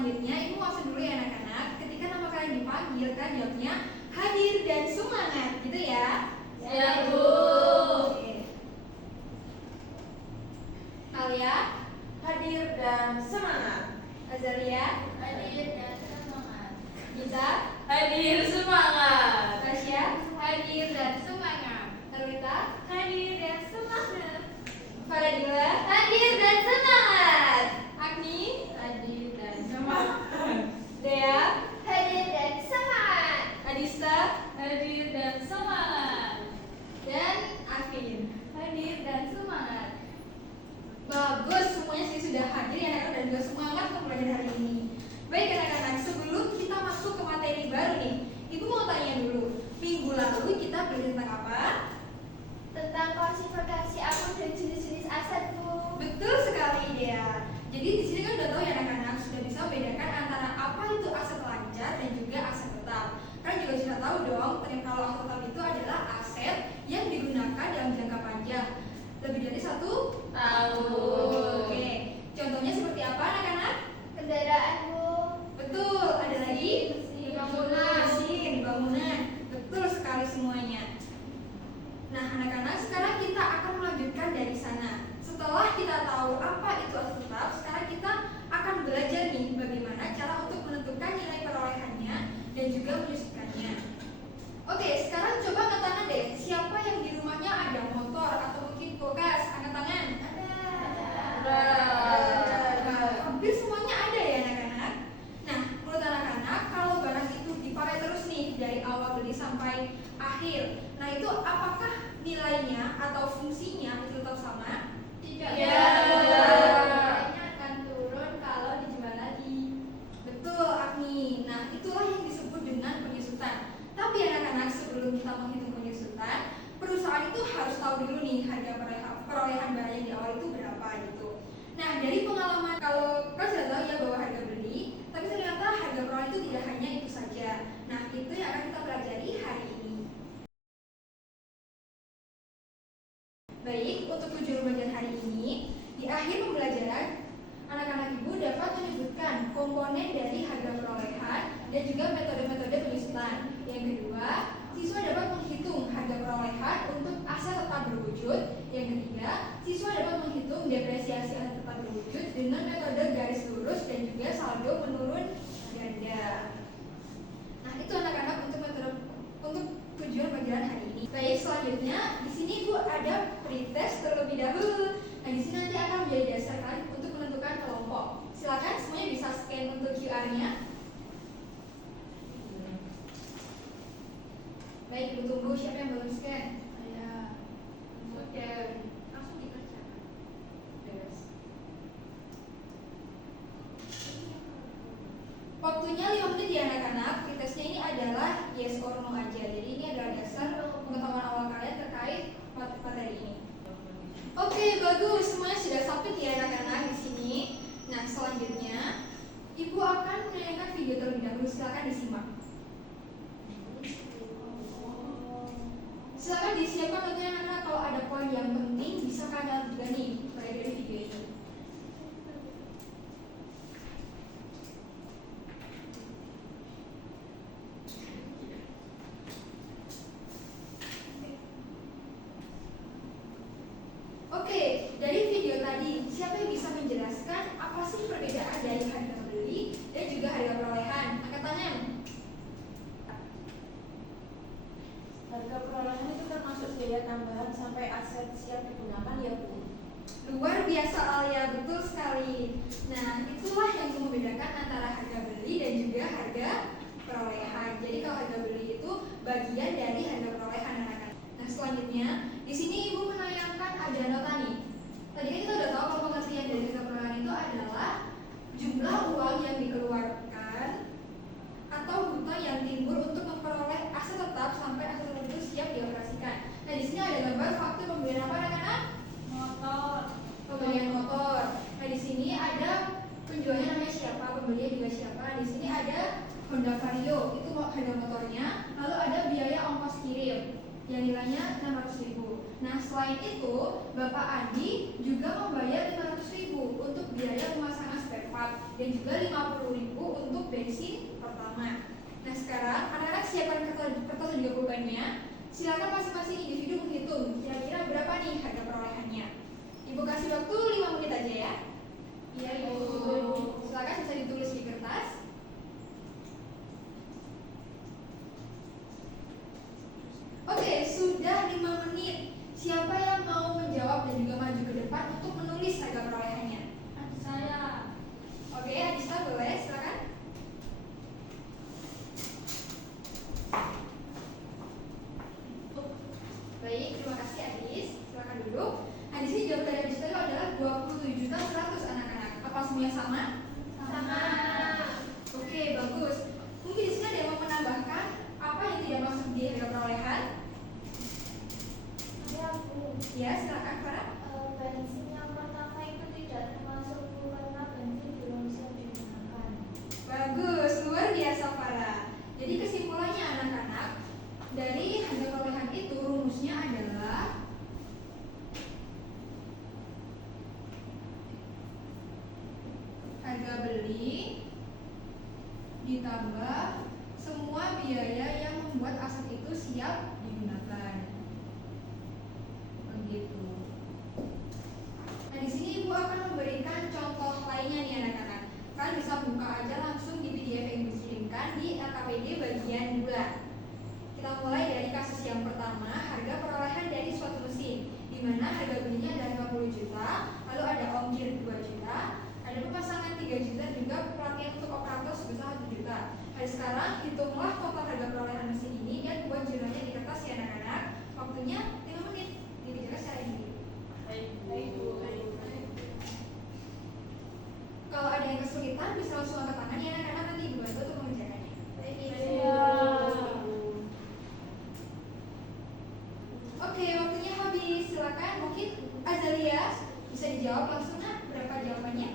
selanjutnya Ibu maksud dulu ya anak-anak. Ketika nama kalian dipanggil, kan jawabnya hadir dan semangat, gitu ya? Ya, Bu. Oke. Alia, Hadir dan semangat. Azalia, Hadir dan semangat. Gita, Hadir semangat. Tasya, Hadir dan semangat. Arwita, Hadir dan semangat. Faradila, Hadir dan semangat. Agni, Hadir dan semangat. Dea, Hadir dan semangat. Adista, Hadir dan semangat. dan Afin. Hadir dan semangat. Bagus, semuanya sih sudah hadir ya anak-anak dan juga semangat untuk belajar hari ini. Baik anak-anak, sebelum kita masuk ke materi baru nih, Ibu mau tanya dulu, minggu lalu kita belajar tentang apa? Tentang klasifikasi akun dan jenis-jenis aset, Bu. Betul sekali Dea. Jadi di sini kan udah tahu ya anak-anak sudah bisa membedakan antara apa itu aset lancar dan juga aset tetap. Kalian juga sudah tahu dong, kalau aset tetap itu adalah aset yang digunakan dalam jangka panjang, lebih dari 1 tahun. Oke, contohnya seperti apa anak-anak? Kendaraan, Bu. Betul. Ada lagi? Mesin, bangunan. Betul sekali semuanya. Nah anak-anak, sekarang kita akan melanjutkan dari sana. Setelah kita tahu apa itu aset tetap, sekarang kita akan belajar nih bagaimana cara untuk menentukan nilai perolehannya dan juga menyusunkannya. Oke, sekarang coba angkat tangan deh. Siapa yang di rumahnya ada motor atau mungkin kulkas? Angkat tangan. Hampir semuanya ada ya anak-anak. Nah, menurut anak-anak, kalau barang itu dipakai terus nih dari awal beli sampai akhir, nah itu apakah nilainya atau fungsinya itu tetap sama? Tidak. Ya. Nilainya akan turun kalau dijual lagi. Betul, Agni. Nah, itulah yang disebut dengan penyusutan. Tapi anak-anak, sebelum kita menghitung penyusutan, perusahaan itu harus tahu dulu nih harga perolehan barang yang di awal itu berapa gitu. Nah, dari pengalaman, kalau kalian sudah tahu ya bahwa harga beli, tapi ternyata harga perolehan itu tidak hanya itu saja. Nah, itu yang akan kita pelajari hari ini. Baik, untuk tujuan belajar hari ini, di akhir pembelajaran, anak-anak ibu dapat menyebutkan komponen dari harga perolehan dan juga metode-metode penyusutan. Yang kedua, siswa dapat menghitung harga perolehan untuk aset tetap berwujud. Yang ketiga, siswa dapat menghitung depresiasi aset tetap berwujud dengan metode garis lurus dan juga saldo menurun ganda. Nah, itu anak-anak untuk tujuan pelajaran hari ini. Baik, selanjutnya di sini Bu ada pretest terlebih dahulu. Nah, di sini nanti akan menjadi dasar kalian untuk menentukan kelompok. Silakan semuanya bisa scan untuk QR-nya. Baik, Ibu tunggu siapa yang belum scan? Saya Oke, langsung dikerjakan. Beres. Waktunya 5 menit ya anak-anak. Pretestnya ini adalah yes or no aja. Jadi ini adalah dasar pengetahuan awal kalian terkait materi ini. Oke, bagus. Semuanya sudah submit ya anak-anak di sini. Nah, selanjutnya Ibu akan menayangkan video terlebih dahulu. Silakan disimak. Silakan disiapkan tentunya anak-anak, kalau ada poin yang penting bisa kalian juga nih mulai dari video ini. Oke, dari video tadi siapa yang bisa menjelaskan apa sih perbedaan dari harga beli dan juga harga perolehan? Angkat tangan. Harga perolehan itu termasuk biaya tambahan sampai aset siap digunakan ya Bu. Luar biasa Alia, betul sekali. Nah, itulah yang membedakan antara harga beli dan juga harga perolehan. Jadi kalau harga beli itu bagian dari harga perolehan anak-anak. Nah, selanjutnya di sini Ibu menayangkan ada nota nih. Tadi kan kita udah tahu kalau pengertian dari harga perolehan itu adalah jumlah uang yang dikeluarkan atau bruto yang timbul untuk memperoleh aset tetap sampai aset tetap itu siap dioperasikan. Nah, di sini ada gambar faktur pembelian apa anak-anak? motor. Pembelian motor. Nah, di sini ada penjualnya namanya siapa, pembelinya juga siapa. Di sini ada Honda Vario, itu harga motornya. Lalu ada biaya ongkos kirim yang nilainya 600.000. Nah, selain itu Bapak Andi juga membayar 500.000 untuk biaya pemasangan spare part dan juga 50.000 Silakan masing-masing individu menghitung kira-kira berapa nih harga perolehannya. Ibu kasih waktu 5 menit aja ya. Iya, Ibu. Silakan bisa ditulis di kertas. Oke, sudah 5 menit. Siapa yang mau menjawab dan juga maju ke depan untuk menulis harga perolehannya? Saya. Oke, Adista boleh, silakan. Baik, terima kasih Adis. Silakan duduk. Nah, di sini jawab dari Adista itu adalah 27.100 anak-anak. Apa semuanya sama? Sama. Oke, bagus. Mungkin di sini ada yang mau menambahkan apa yang tidak masuk di harga perolehan? Saya, Bu. Ya, silakan Farah. Bensin yang pertama itu tidak termasuk, Bu, karena bensin belum bisa digunakan. Bagus, luar biasa Farah. Jadi kesimpulannya anak-anak, dari harga perolehan itu rumusnya adalah harga beli ditambah semua biaya yang membuat aset itu siap digunakan. Begitu. Nah, di sini Ibu akan memberikan contoh lainnya nih anak-anak. Kalian bisa buka aja langsung di PDF yang dikirimkan di LKPD bagian 2. Kita mulai dari kasus yang pertama, harga perolehan dari suatu mesin, di mana harga belinya adalah 50 juta, lalu ada ongkir 2 juta, ada pemasangan 3 juta, juga pelatihan untuk operator sebesar 1 juta. Nah, sekarang hitunglah total harga perolehan mesin ini dan buat jurnalnya di kertas ya anak-anak. Waktunya 5 menit. Dikerjakan secara individu. Baik, Bu. Kalau ada yang kesulitan bisa langsung angkat tangan ya anak-anak, nanti Ibu bantu untuk mengerjakannya. Oke, waktunya habis. Silakan mungkin Azalia bisa dijawab langsung nak. Berapa jawabannya?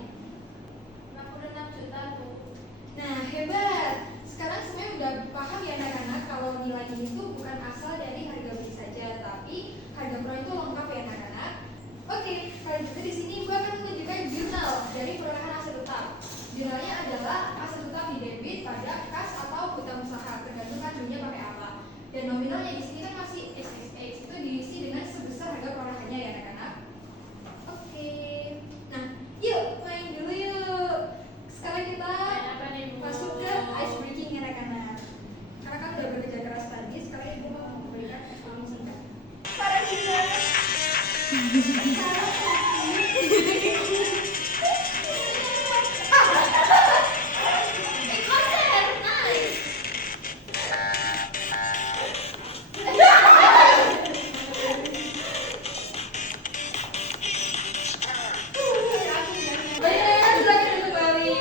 66 juta, Bu. Nah, hebat. Sekarang semuanya udah paham ya anak-anak kalau nilai ini tuh bukan asal dari harga beli saja, tapi harga perolehan itu lengkap ya anak-anak. Oke, kalau gitu di sini Ibu akan menunjukkan jurnal dari perolehan aset tetap. Jurnalnya adalah aset tetap di debit, pajak, kas atau hutang usaha, tergantung kan dunia pakai apa. Dan nominalnya di sini kan masih XXX, itu diisi dengan sebesar harga perolehannya ya anak-anak. Oke. Nah, yuk main dulu yuk. Sekarang kita Apa nih, Bu? masuk ke ice breaking ya anak-anak. Karena kan udah bekerja keras tadi, sekarang Ibu mau memberikan explanation singkat. Para siswa. Baik, silakan kembali.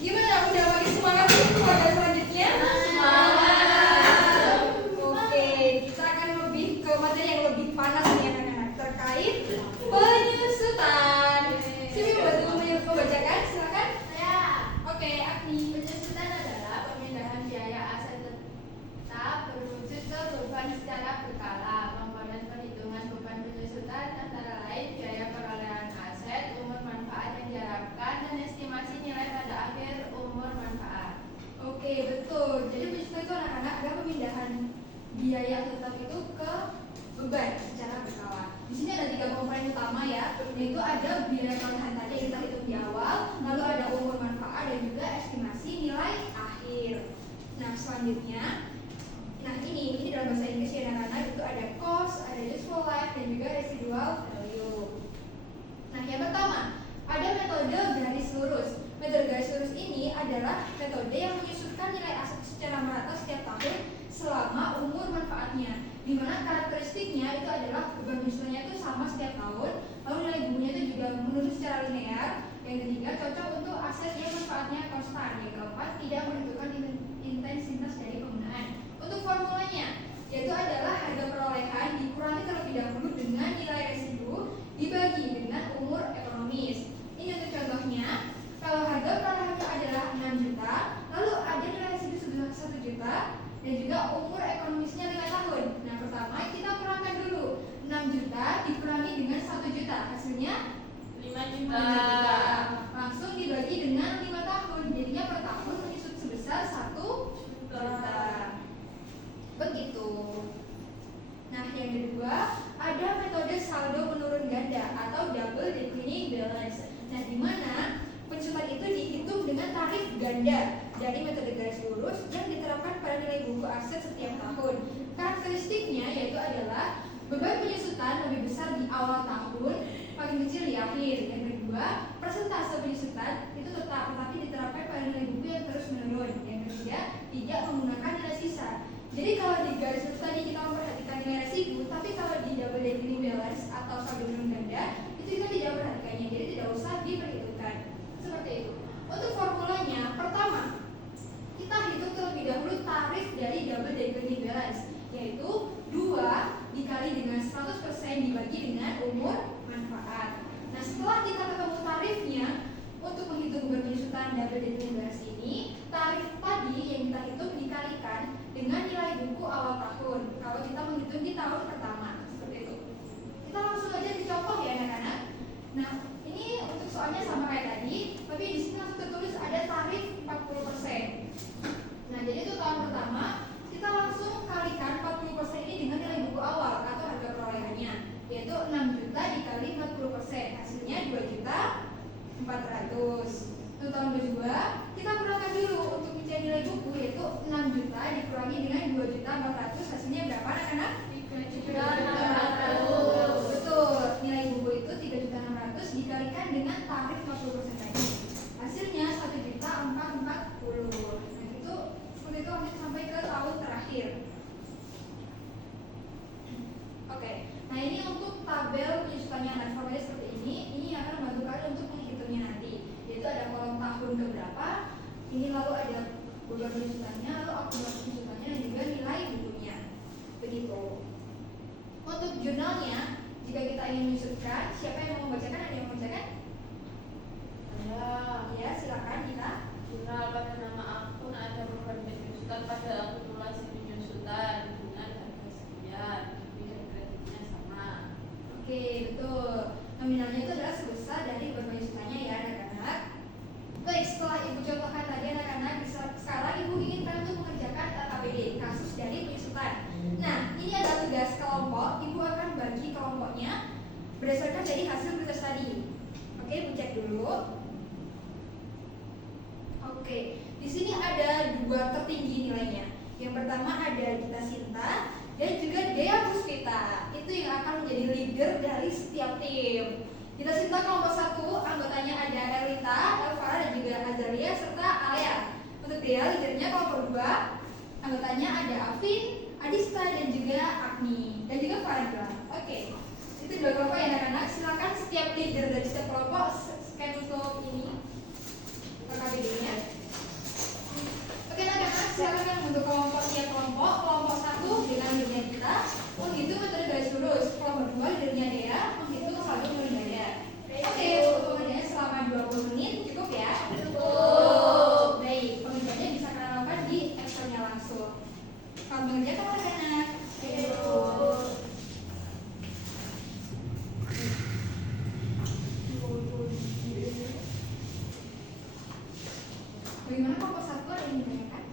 Gimana? Udah makin semangat untuk pada selanjutnya? Oke, kita akan lebih ke materi yang lebih panas nih anak-anak terkait penyusutan. Siapa yang bantu membacakan? Silakan. Saya. Oke, Agni. Penyusutan adalah pemindahan biaya aset tetap berwujud ke beban secara berkala. Komponen perhitungan beban penyusutan antara lain biaya perolehan aset, umur manfaat yang diharapkan, dan estimasi nilai pada akhir umur manfaat. Oke, betul. Jadi penyusutan itu anak-anak adalah pemindahan biaya tetap itu ke beban secara berkala. Di sini ada 3 komponen utama ya, yaitu ada biaya perolehan tadi yang kita hitung di awal, lalu ada umur manfaat dan juga estimasi nilai akhir. Nah, selanjutnya, nah ini dalam bahasa Inggris ya anak-anak, itu ada cost, ada useful life dan juga residual value. Nah, yang pertama, ada metode garis lurus. Metode garis lurus ini adalah metode yang menyusunkan nilai aset secara merata setiap tahun selama umur manfaatnya, di mana karakteristiknya itu adalah beban penyusunannya itu sama setiap tahun, lalu nilai bunyinya itu juga menurun secara linear. Yang ketiga, cocok untuk aset yang manfaatnya konstan. Yang keempat, tidak menentukan intensitas dari penggunaan. Untuk formulanya, yaitu adalah harga perolehan dikurangi terlebih dahulu dengan nilai residu dibagi dengan umur ekonomis. Ini untuk contohnya, kalau harga perolehannya adalah 6 juta, lalu ada nilai residu sebesar 1 juta, dan juga umur ekonomisnya 5 tahun. Nah, pertama kita kurangkan dulu 6 juta dikurangi dengan 1 juta, hasilnya 5 5 juta. juta. Langsung dibagi dengan 5 tahun, jadinya per tahun berganda dari metode garis lurus yang diterapkan pada nilai buku aset setiap tahun. Karakteristiknya yaitu adalah beban penyusutan lebih besar di awal tahun, paling kecil di akhir. Yang kedua, persentase penyusutan itu tetap tetapi diterapkan pada nilai buku yang terus menurun. Yang ketiga, tidak menggunakan nilai sisa. Jadi kalau di garis lurus tadi kita memperhatikan nilai residu, tapi kalau di double decorating balance atau saldo menurun ganda itu kita tidak memperhatikannya, jadi tidak usah diperhitungkan. Seperti itu. Untuk formulanya, pertama kita hitung terlebih dahulu tarif dari double decorating balance, yaitu 2 dikali dengan 100% dibagi dengan umur manfaat. Nah, setelah kita ketemu tarifnya, untuk menghitung beban penyusutan double decorating balance ini, tarif tadi yang kita hitung dikalikan dengan nilai buku awal tahun. Kalau kita menghitung di tahun pertama, seperti itu. Kita langsung aja dicontoh ya anak-anak. Nah, ini untuk soalnya sama kayak tadi, tapi di sini langsung tertulis ada tarif 40%. Nah, jadi itu tahun pertama, kita langsung kalikan 40% ini dengan nilai buku awal atau harga perolehannya, yaitu 6 juta dikali 40%, hasilnya 2.400.000. Untuk tahun kedua, kita kurangkan dulu untuk mencari nilai buku, yaitu 6 juta dikurangi dengan 2.400.000, hasilnya berapa anak-anak? 3.600.000. Betul, nilai buku itu 3.600.000 dikalikan dengan tarif 40% tadi, hasilnya 1.440.000. Nah, itu seperti itu sampai ke tahun terakhir. Oke, nah ini untuk tabel penyusutannya. Nah, formatnya seperti ini akan membantu kalian untuk menghitungnya nanti, yaitu ada kolom tahun keberapa, ini lalu ada beban penyusutannya, lalu akumulasi penyusutannya, dan juga nilai bukunya. Begitu. Untuk jurnalnya, jika kita ingin menyusutkan, siapa yang mau membacakan? Ada yang mau membacakan? Ya, silakan kita. Jurnal pada nama akun ada beban penyusutan pada akumulasi penyusutan dengan harga sekian, dan kreditnya sama. Oke, betul. Nominalnya itu adalah sebesar dari beban penyusutannya ya anak-anak. Baik, setelah ibu contohkan tadi anak-anak, sekarang ibu ingin kalian untuk mengerjakan KPD, kasus dari penyusutan. Nah, ini adalah tugas kelompok. Ibu akan bagi kelompoknya berdasarkan dari hasil pretest tadi. Oke, ibu cek dulu. Oke, di sini ada 2 tertinggi nilainya. Yang pertama ada Gita Sinta dan juga Dea Puspita. Itu yang akan menjadi leader dari setiap tim. Gita Sinta kelompok 1, anggotanya ada Elita, Elvara, dan juga Azalia serta Alea. Untuk Dea, leadernya kelompok 2, anggotanya ada Alvin, Adista, dan juga Agni, dan juga Farida. Oke, itu 2 kelompok ya anak-anak. Silakan setiap leader dari setiap kelompok scan untuk ini KPD-nya. Oke anak-anak, silakan untuk kelompok tiap kelompok. Kelompok 1 dengan leadernya kita menghitung metode garis lurus. Kelompok 2 leadernya Dea menghitung saldo menurun ganda. Oke, untuk pengerjaannya selama 20 menit cukup ya? Cukup. Baik, pengerjaannya bisa kalian lakukan di Excel-nya langsung. Selamat mengerjakan anak-anak. Bagaimana kelompok 1 ada yang ditanyakan?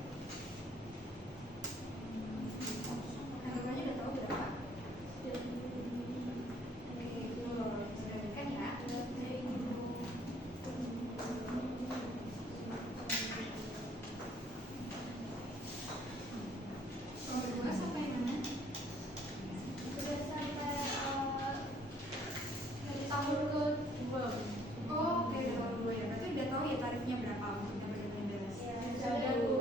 Anggapannya udah tahu berapa? Oke, itu sudah berikan ya. Kelompok 2 sampai mana? Sudah sampai tahun kedua. Oh, oke, udah tahu dua ya. Berarti udah tahu ya tarifnya berapa untuk dapat beres. Sudah, Bu.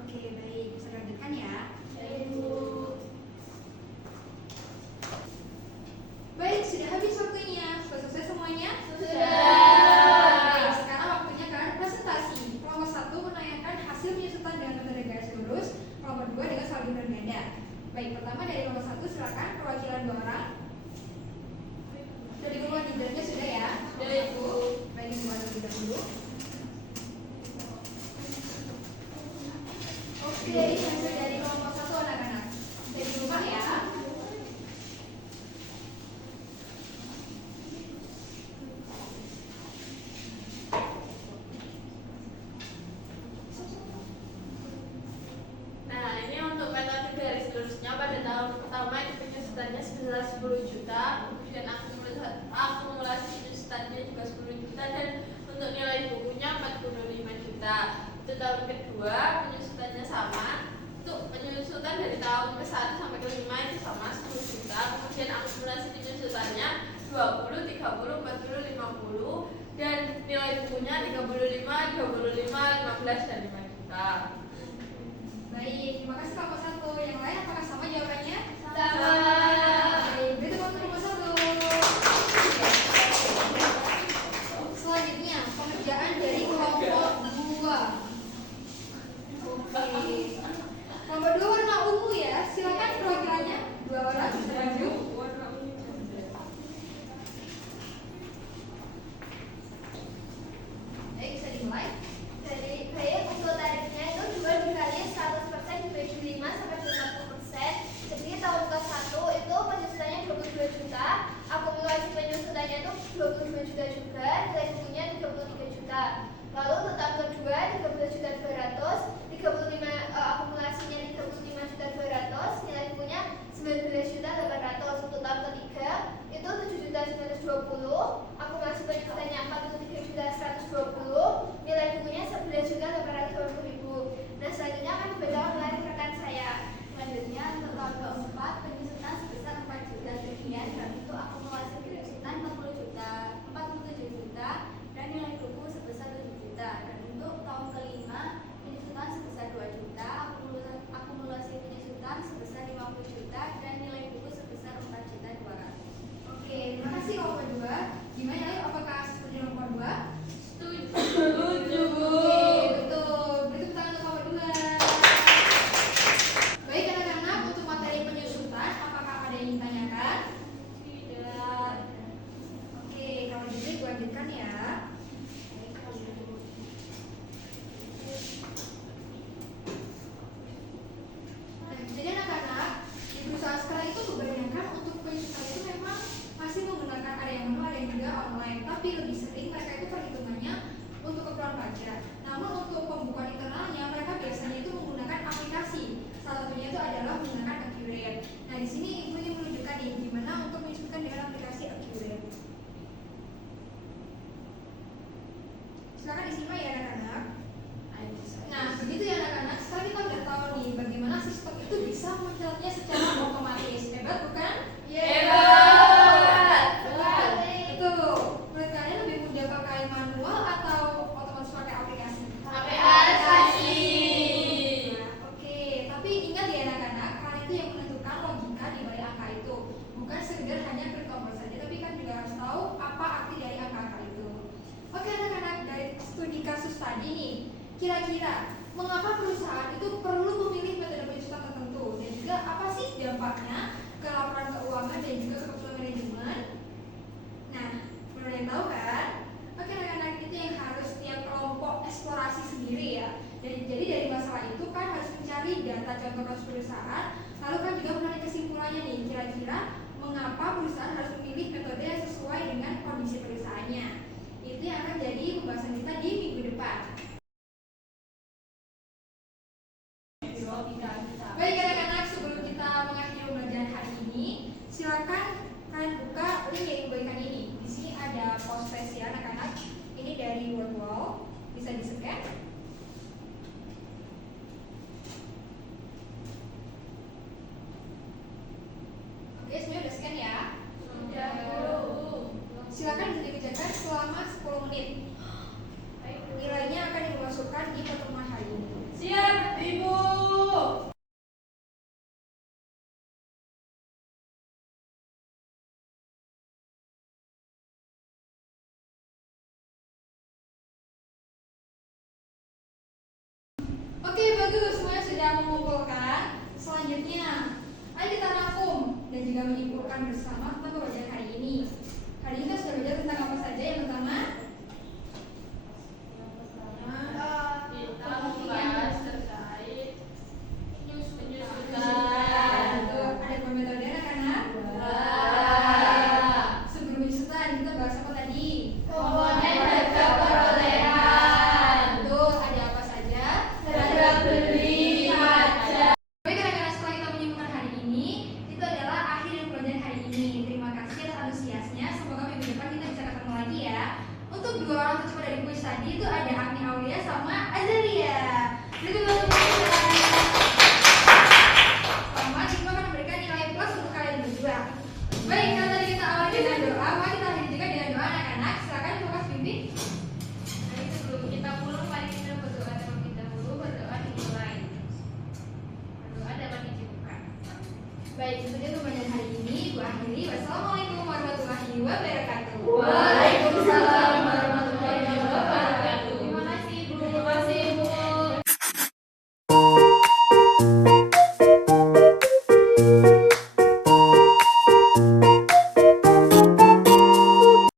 Oke, baik. Bisa lanjutkan ya. Baik, sudah habis waktunya. Sudah selesai semuanya? Baik, sekarang waktunya kalian presentasi. Kelompok 1 menanyakan hasil penyusutan dengan metode garis lurus. Kelompok 2 dengan saldo dan ganda. Baik, pertama dari kelompok 1 silakan perwakilan 2 orang. Dari kelompok leadernya sudah ya? Sudah, Ibu. Baik, ibu terlebih dahulu. Oke, hasil dari kelompok 1 anak-anak. Dari rumah ya. Nah, ini untuk metode garis lurusnya pada tahun pertama itu penyusutannya sebesar 10 juta, kemudian akumulasi penyusutannya juga 10 juta, dan untuk nilai bukunya 45 juta. Itu tahun kedua penyusutannya sama. Untuk penyusutan dari tahun ke-1 sampai ke-5 itu sama 10 juta. Kemudian akumulasi penyusutannya 20, 30, 40, 50 dan nilai bukunya 35, 25, 15 dan 5 juta. Baik, terima kasih kelompok 1. Yang lain apakah sama jawabannya? Sama. Baik, berarti kelompok 1. Selanjutnya, pengerjaan dari kelompok 2. Oke. Kelompok 2 warna ungu ya. Silakan perwakilannya 2 orang bisa maju. Baik, bisa dimulai. Dari baik untuk tarifnya itu juga dikali 100% dibagi 5 sampai 50%. Jadi tahun ke-1 itu penyusutannya 22 juta, akumulasi penyusutannya itu 22 juta juga, nilai bukunya 33 juta. Lalu untuk tahun kedua 13 juta 200, 35 akumulasinya 35 juta 200, nilai bukunya 19 juta 800. Untuk tahun ketiga itu 7 juta 920, akumulasi penyusutannya 43 juta 120, nilai bukunya 11 juta 820 ribu. Nah selanjutnya akan dibacakan oleh rekan saya. Selanjutnya untuk tahun keempat penyusutan sebesar 4 juta sekian dan untuk akumulasi penyusutan 40 juta, 47 juta dan nilai buku sebesar 7 juta. Dan untuk tahun kelima penyusutan sebesar 2 juta, akumulasi penyusutan sebesar 50 juta dan nilai buku sebesar 4 juta 200. Oke, terima kasih kelompok 2. Gimana ya? Apakah setuju kelompok 2? Setuju, Bu. Oke, betul. Berarti tangan untuk kelompok 2. Baik anak-anak, untuk materi penyusutan apakah ada yang ditanyakan? Tidak. Oke, kalau gitu gue lanjutkan ya. Nah, jadi anak-anak di perusahaan sekarang itu kebanyakan untuk penyusutan itu memang masih menggunakan ada yang manual, ada yang juga online. Tapi lebih sering mereka itu perhitungannya untuk keperluan pajak. Namun untuk pembukuan internalnya mereka biasanya itu menggunakan aplikasi. Salah satunya itu adalah menggunakan Accurate. Nah di sini ibu ingin menunjukkan nih gimana untuk menyusunkan dengan aplikasi Accurate. Silakan disimak ya anak-anak. Nah begitu ya anak-anak. Sekarang kita udah tahu nih bagaimana sistem itu bisa mencatatnya secara otomatis. Hebat bukan? Hebat. Betul. Menurut kalian lebih mudah pakai manual atau otomatis pakai aplikasi? Aplikasi. Nah, oke, tapi ingat ya anak-anak, kalian itu yang menentukan logika di balik angka itu. Bukan sekedar hanya klik tombol saja, tapi kan juga harus tahu apa arti dari angka-angka itu. Oke anak-anak, dari studi kasus tadi nih, kira-kira mengapa perusahaan itu perlu memilih metode penyusutan tertentu dan juga apa sih dampaknya ke laporan keuangan dan juga ke keputusan manajemen? Nah, belum ada yang tahu kan? Oke anak-anak, itu yang harus tiap kelompok eksplorasi sendiri ya. Dan jadi dari masalah itu kan harus mencari data contoh kasus perusahaan, lalu kan juga menarik kesimpulannya nih, kira-kira mengapa perusahaan harus memilih metode yang sesuai dengan kondisi perusahaannya. Itu yang akan jadi pembahasan kita di minggu depan. Baik anak-anak, sebelum kita mengakhiri pembelajaran hari ini, silakan kalian buka link yang diberikan ini. Di sini ada post test ya anak-anak. Ini dari Wordwall, bisa di-scan. Oke, semuanya udah scan ya. Silakan bisa dikerjakan selama 10 menit. Nilainya akan dimasukkan di pertemuan hari ini. Siap, Ibu. Oke, bagus. Semuanya sudah mengumpulkan. Selanjutnya, ayo kita rangkum dan juga menyimpulkan bersama tentang pembelajaran hari ini. Hari ini kita sudah belajar tentang apa saja? Yang pertama, Kita membahas terkait penyusutan. ada dua metode anak-anak. Sebelum penyusutan kita bahas apa tadi? Komponen harga perolehan. Betul, ada apa saja? Harga beli, pajak. Baik anak-anak, setelah kita menyimpulkan hari ini, itu adalah akhir dari pembelajaran hari ini. Terima kasih atas antusiasnya. Semoga minggu depan kita bisa ketemu lagi ya. Untuk dua orang tercepat dari kuis tadi itu ada Agni Aulia sama Azalia. Beri tepuk tangan untuk Ibu. Selamat, Ibu akan memberikan nilai plus untuk kalian berdua. Baik, kalau tadi kita awali dengan doa, mari kita akhiri juga dengan doa anak-anak. Silakan Ibu Kas Bimbing. Jadi sebelum kita pulang, mari kita berdoa terlebih dahulu. Berdoa dimulai. Berdoa dapat dijadikan. Baik, seperti itu pembelajaran hari ini. Ibu akhiri. Wassalamualaikum warahmatullahi wabarakatuh. Wah.